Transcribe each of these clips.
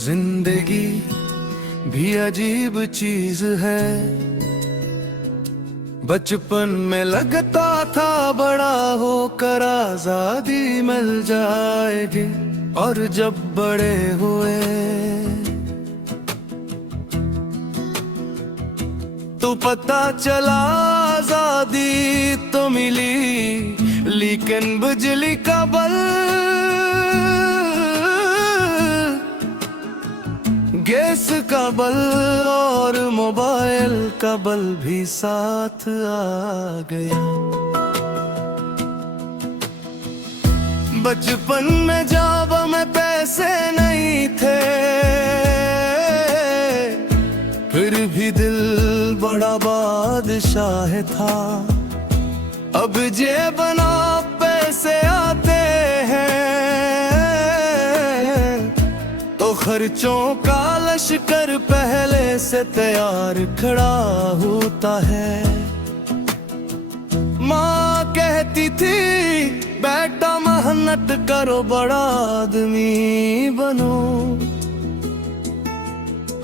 जिंदगी भी अजीब चीज है। बचपन में लगता था बड़ा होकर आजादी मिल जाएगी, और जब बड़े हुए तो पता चला आजादी तो मिली, लेकिन बिजली का बल, गैस का बल और मोबाइल का बल भी साथ आ गया। बचपन में जब में पैसे नहीं थे, फिर भी दिल बड़ा बादशाह था। अब जेब बना पैसे आते हैं तो खर्चों का लश्कर पहले से तैयार खड़ा होता है। माँ कहती थी बेटा मेहनत करो, बड़ा आदमी बनो।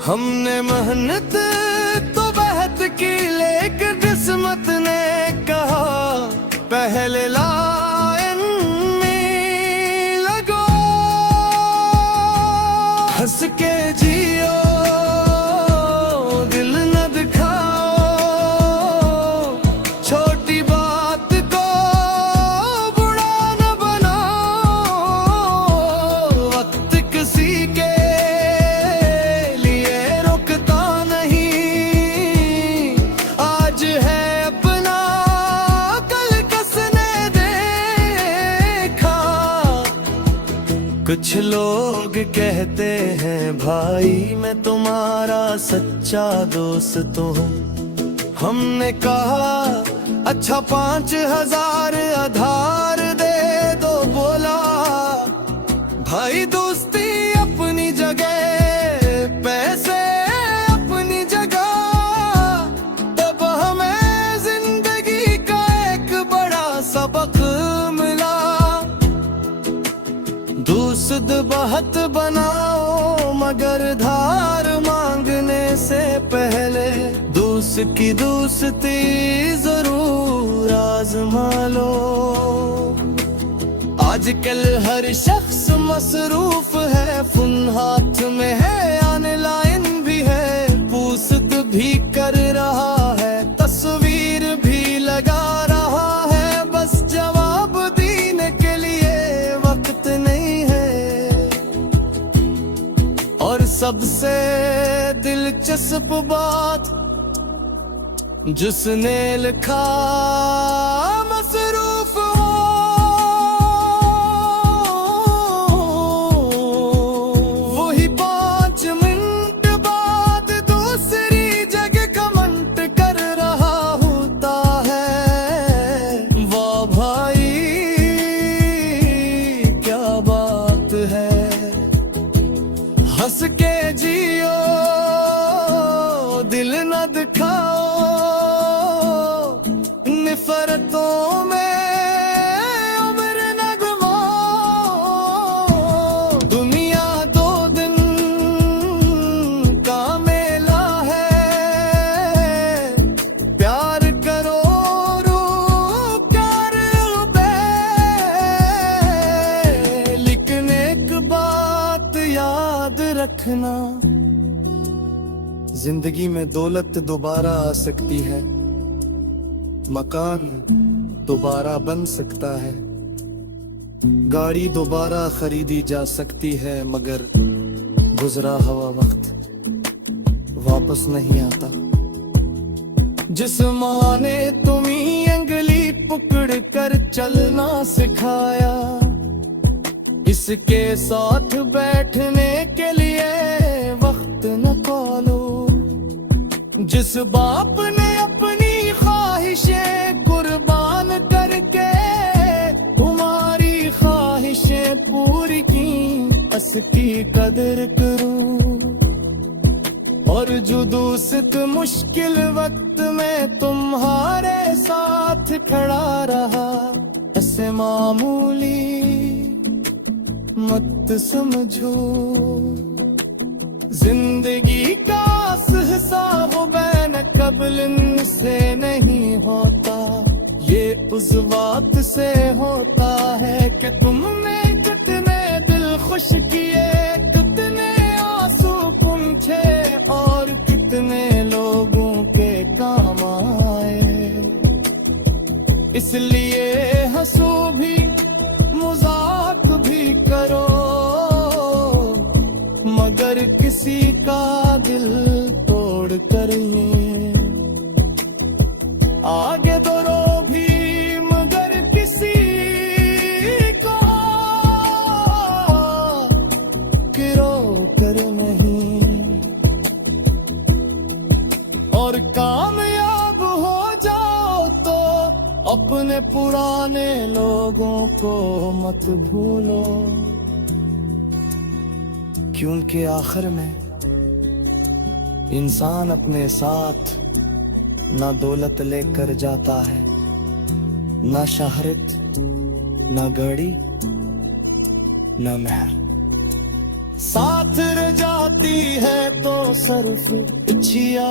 हमने मेहनत तो बहुत की, लेकिन किस्मत ने कहा पहले लाइन में लगो। हंस के जियो, दिल न दिखाओ, छोटी बात को बुरा न बनाओ। वक्त किसी के कुछ लोग कहते हैं भाई मैं तुम्हारा सच्चा दोस्त हूँ। हमने कहा अच्छा 5,000 आधार दे दो। बोला भाई दोस्ती अपनी जगह, पैसे अपनी जगह। तब हमें जिंदगी का एक बड़ा सबक मिला, दोस्त बहुत बनाओ मगर धार मांगने से पहले दोस्त की दोस्ती जरूर आजमा लो। आजकल हर शख्स मसरूफ है, फोन हाथ में है, ऑनलाइन भी है, पोस्ट भी कर रहा है, तस्वीर भी लगा रहा है। बस जवाब देने के लिए वक्त नहीं है। और सबसे दिलचस्प बात जिसने लिखा मसरूफ वही 5 मिनट बाद दूसरी जगह कमेंट कर रहा होता है। वाह भाई क्या बात है। हंस के जियो, दिल न दिखाओ, नफरतों में उम्र न गवाओ। दुनिया 2 दिन का मेला है, प्यार करो रो प्यार बे। लेकिन एक बात याद रखना, जिंदगी में दौलत दोबारा आ सकती है, मकान दोबारा बन सकता है, गाड़ी दोबारा खरीदी जा सकती है, मगर गुजरा हुआ वक्त वापस नहीं आता। जिस माँ ने तुम्हें अंगली पकड़ कर चलना सिखाया, इसके साथ बैठने के लिए वक्त निकालो। जिस बाप ने अपनी ख्वाहिशें कुर्बान करके तुम्हारी ख्वाहिशें पूरी की, उसकी कदर करो। और जो दोस्त मुश्किल वक्त में तुम्हारे साथ खड़ा रहा, ऐसे मामूली मत समझो। जिंदगी का हिसाब बैन कबलिन से नहीं होता, ये उस बात से होता है कि तुमने कितने दिल खुश किए, कितने आंसू पूछे और कितने लोगों के काम आए। इसलिए हंसो भी मजाक भी करो, मगर किसी का दिल तोड़ कर ये आगे बढ़ो भी, मगर किसी को गिरो कर नहीं। और कामयाब हो जाओ तो अपने पुराने लोगों को मत भूलो, क्योंकि आखिर में इंसान अपने साथ ना दौलत लेकर जाता है, ना शहरत, ना गाड़ी, ना महल। साथ रह जाती है तो सिर्फ इच्छिया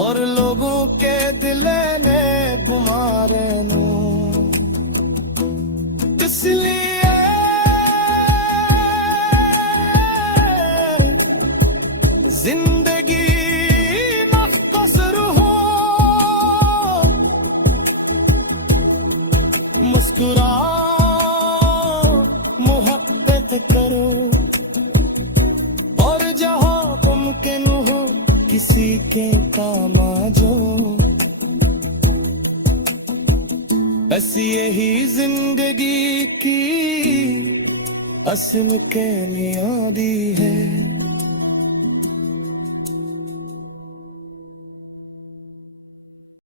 और लोगों के दिल ने तुम्हारे नो। इसलिए जिंदगी मख्तसर हो, मुस्कुराओ, मोहब्बत करो, और जहां मुमकिन हो किसी के काम आ जाओ। बस यही जिंदगी की असल बुनियादी है।